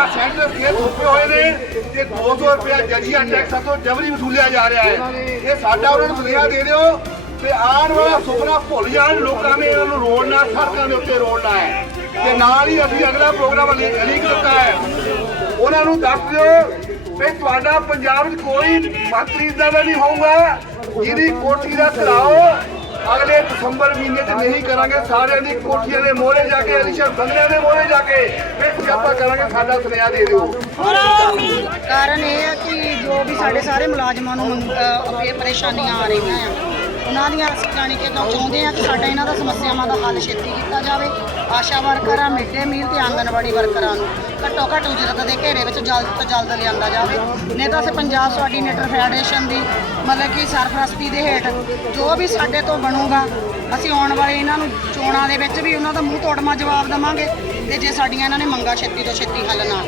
ਆ ਸੈਂਟਰ ਫੇਰ ਥੋਪੇ ਹੋਏ ਨੇ ਤੇ 200 ਰੁਪਏ ਜਜੀਆ ਟੈਕਸ ਤੋਂ ਜਬਰੀ ਵਸੂਲਿਆ ਜਾ ਰਿਹਾ ਹੈ। ਇਹ ਸਾਡਾ ਉਹਨਾਂ ਨੂੰ ਸੁਨੇਹਾ ਦੇ ਦਿਓ ਤੇ ਆਉਣ ਵਾਲਾ ਸੁਪਨਾ ਭੁੱਲ ਜਾਣ, ਲੋਕਾਂ ਨੇ ਇਹਨਾਂ ਨੂੰ ਰੋੜਨਾ ਸੜਕਾਂ ਦੇ ਉੱਤੇ ਰੋੜਨਾ ਹੈ। ਤੇ ਨਾਲ ਹੀ ਅਸੀਂ ਅਗਲਾ ਪ੍ਰੋਗਰਾਮ ਲੀਕ ਕੀਤਾ ਹੈ। ਉਹਨਾਂ ਨੂੰ ਦੱਸ ਦਿਓ ਵੀ ਤੁਹਾਡਾ ਪੰਜਾਬ ਵਿੱਚ ਕੋਈ ਮੰਤਰੀ ਦਾ ਨਹੀਂ ਹੋਊਗਾ, ਜਿਹਦੀ ਕੋਠੀ ਦਾ ਘਰਾਓ ਅਗਲੇ ਦਸੰਬਰ ਮਹੀਨੇ 'ਚ ਨਹੀਂ ਕਰਾਂਗੇ। ਸਾਰਿਆਂ ਦੀ ਕੋਠੀਆਂ ਦੇ ਮੋਹਰੇ ਜਾ ਕੇ ਅਲੀਸ਼ਾ ਬੰਗਲਿਆਂ ਦੇ ਮੋਹਰੇ ਜਾ ਕੇ ਫਿਰ ਕਰਾਂਗੇ ਸਾਡਾ ਸੁਨੇਹਾ ਦੇ ਦਿਓ। ਕਾਰਨ ਇਹ ਹੈ ਕਿ ਜੋ ਵੀ ਸਾਡੇ ਸਾਰੇ ਮੁਲਾਜ਼ਮਾਂ ਨੂੰ ਅਹ, ਇਹ ਪਰੇਸ਼ਾਨੀਆਂ ਆ ਰਹੀਆਂ ਆ ਉਹਨਾਂ ਦੀਆਂ ਅਸੀਂ ਜਾਣੀ ਕਿ ਤਾਂ ਚਾਹੁੰਦੇ ਆ ਕਿ ਸਾਡਾ ਇਹਨਾਂ ਦਾ ਸਮੱਸਿਆਵਾਂ ਦਾ ਹੱਲ ਛੇਤੀ ਕੀਤਾ ਜਾਵੇ। ਆਸ਼ਾ ਵਰਕਰਾਂ ਮਿਡ ਡੇ ਮੀਲ ਤੇ ਆਂਗਨਵਾੜੀ ਵਰਕਰਾਂ ਨੂੰ। ਘੱਟੋ ਘੱਟ ਉਜਰਤ ਦੇ ਘੇਰੇ ਵਿੱਚ ਜਲਦ ਤੋਂ ਜਲਦ ਲਿਆਂਦਾ ਜਾਵੇ। ਨਹੀਂ ਤਾਂ ਅਸੀਂ ਪੰਜਾਬ ਕੋਆਰਡੀਨੇਟਰ ਫੈਡਰੇਸ਼ਨ ਦੀ, ਮਤਲਬ ਕਿ ਸਰਪ੍ਰਸਤੀ ਦੇ ਹੇਠ ਜੋ ਵੀ ਸਾਡੇ ਤੋਂ ਬਣੂਗਾ, ਅਸੀਂ ਆਉਣ ਵਾਲੇ ਇਹਨਾਂ ਨੂੰ ਚੋਣਾਂ ਦੇ ਵਿੱਚ ਵੀ ਉਹਨਾਂ ਦਾ ਮੂੰਹ ਤੋੜਮਾ ਜਵਾਬ ਦੇਵਾਂਗੇ ਤੇ ਜੇ ਸਾਡੀਆਂ ਇਹਨਾਂ ਨੇ ਮੰਗਾਂ ਛੇਤੀ ਤੋਂ ਛੇਤੀ ਹੱਲ ਨਾ